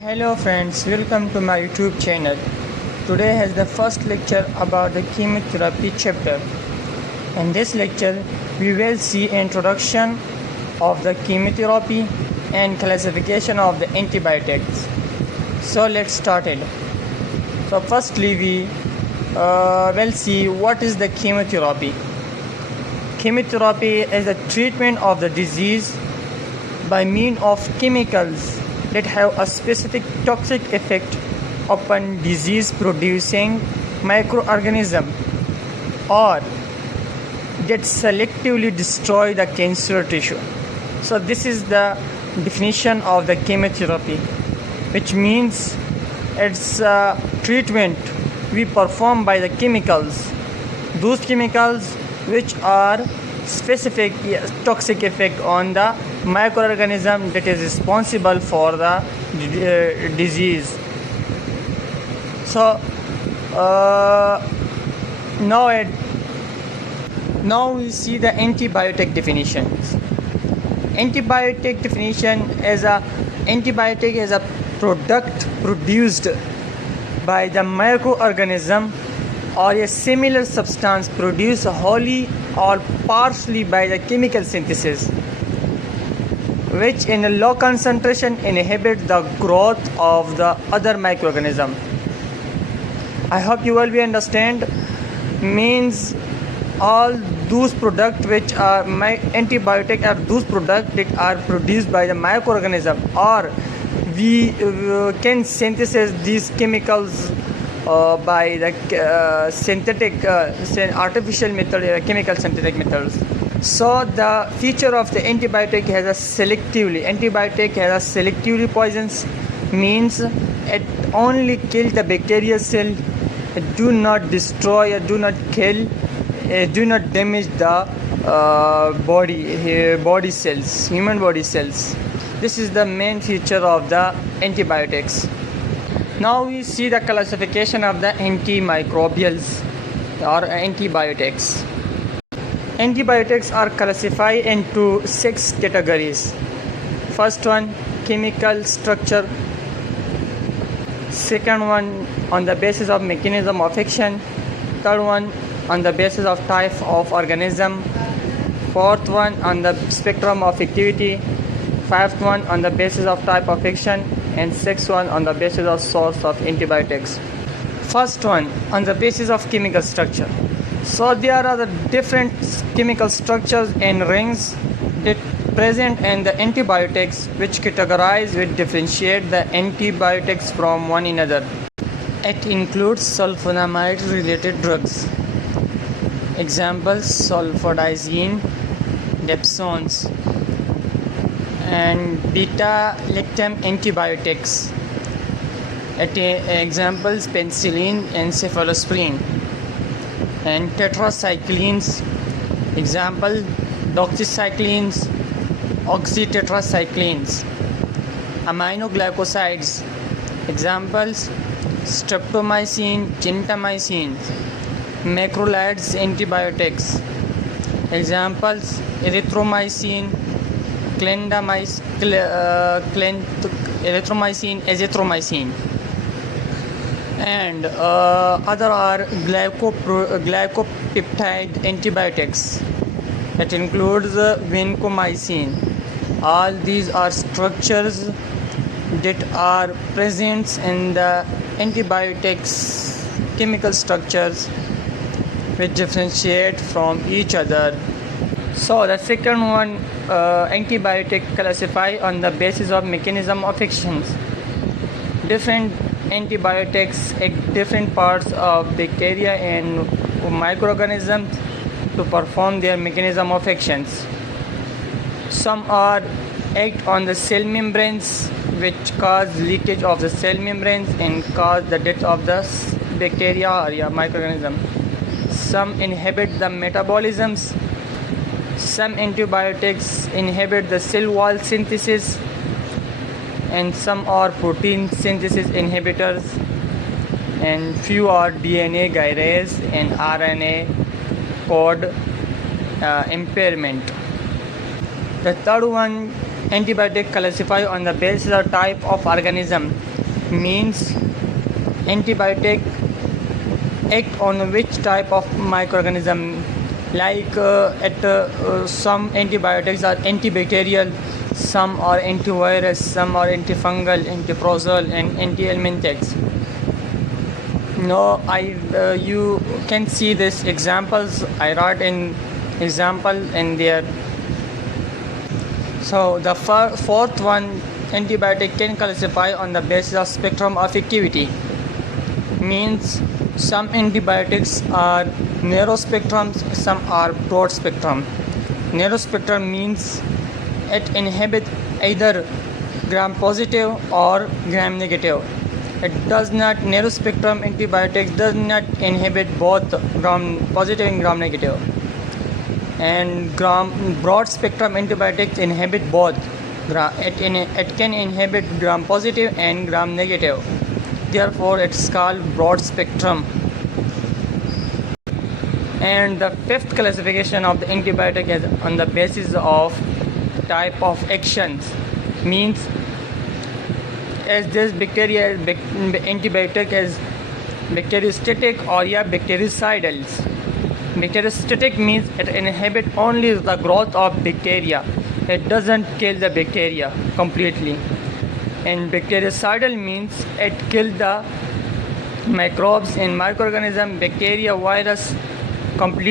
Hello friends, welcome to my YouTube channel. Today has the first lecture about the chemotherapy chapter. In this lecture, we will see introduction of the chemotherapy and classification of the antibiotics. So let's start it. So firstly, we will see what is the chemotherapy. Chemotherapy is the treatment of the disease by means of chemicals that have a specific toxic effect upon disease producing microorganism or that selectively destroy the cancer tissue. So this is the definition of the chemotherapy, which means it's a treatment we perform by the chemicals, those chemicals which are specific toxic effect on the microorganism that is responsible for the disease. So now we see the antibiotic definitions. Antibiotic definition is antibiotic is a product produced by the microorganism or a similar substance produced wholly or partially by the chemical synthesis, which in a low concentration inhibit the growth of the other microorganism. I hope you will be understand. Means all those products which are antibiotic are those products that are produced by the microorganism, or we can synthesize these chemicals by the synthetic artificial method, chemical synthetic methods. So the feature of the antibiotic has a selectively poisons, means it only kill the bacterial cell, it do not destroy, it do not kill, it do not damage the body cells, human body cells. This is the main feature of the antibiotics. Now we see the classification of the antimicrobials or antibiotics. Antibiotics are classified into 6 categories. First one, chemical structure. Second one, on the basis of mechanism of action. Third one, on the basis of type of organism. Fourth one, on the spectrum of activity. Fifth one, on the basis of type of action. And sixth one, on the basis of source of antibiotics. First one, on the basis of chemical structure. So there are the different chemical structures and rings that present in the antibiotics, which categorize, which differentiate the antibiotics from one another. It includes sulfonamide related drugs. Examples: sulfadazine, dapsones, and beta-lactam antibiotics. Examples: penicillin and cephalosporin. And tetracyclines. Example: doxycyclines, oxytetracyclines. Aminoglycosides. Examples: streptomycin, gentamicin. Macrolides antibiotics. Examples: erythromycin, erythromycin, azithromycin. And other are glycopeptide antibiotics. That includes vancomycin. All these are structures that are present in the antibiotics, chemical structures which differentiate from each other. So the second one, antibiotic classify on the basis of mechanism of actions. Different antibiotics act different parts of bacteria and microorganisms to perform their mechanism of actions. Some are act on the cell membranes, which cause leakage of the cell membranes and cause the death of the bacteria or microorganism. Some inhibit the metabolisms. Some antibiotics inhibit the cell wall synthesis, and some are protein synthesis inhibitors, and few are DNA gyrase and RNA code impairment. The third one, antibiotic classify on the basis of type of organism. means antibiotic act on which type of microorganism, like some antibiotics are antibacterial, some are antivirus, some are antifungal, antiprozal, and anti-helminthics. No, you can see these examples. I wrote in example in there. So the fourth one, antibiotic can classify on the basis of spectrum of activity. Means some antibiotics are narrow spectrum, some are broad spectrum. Narrow spectrum means it inhibits either gram positive or gram negative. It does not, narrow spectrum antibiotics does not inhibit both gram positive and gram negative. And broad spectrum antibiotics inhibit both. It can inhibit gram positive and gram negative. Therefore, it's called broad spectrum. And the fifth classification of the antibiotic is on the basis of type of actions. Means as this bacteria antibiotic is bacteriostatic or bactericidal. Bacteriostatic means it inhibits only the growth of bacteria. It doesn't kill the bacteria completely. And bactericidal means it kills the microbes and microorganism, bacteria, virus completely.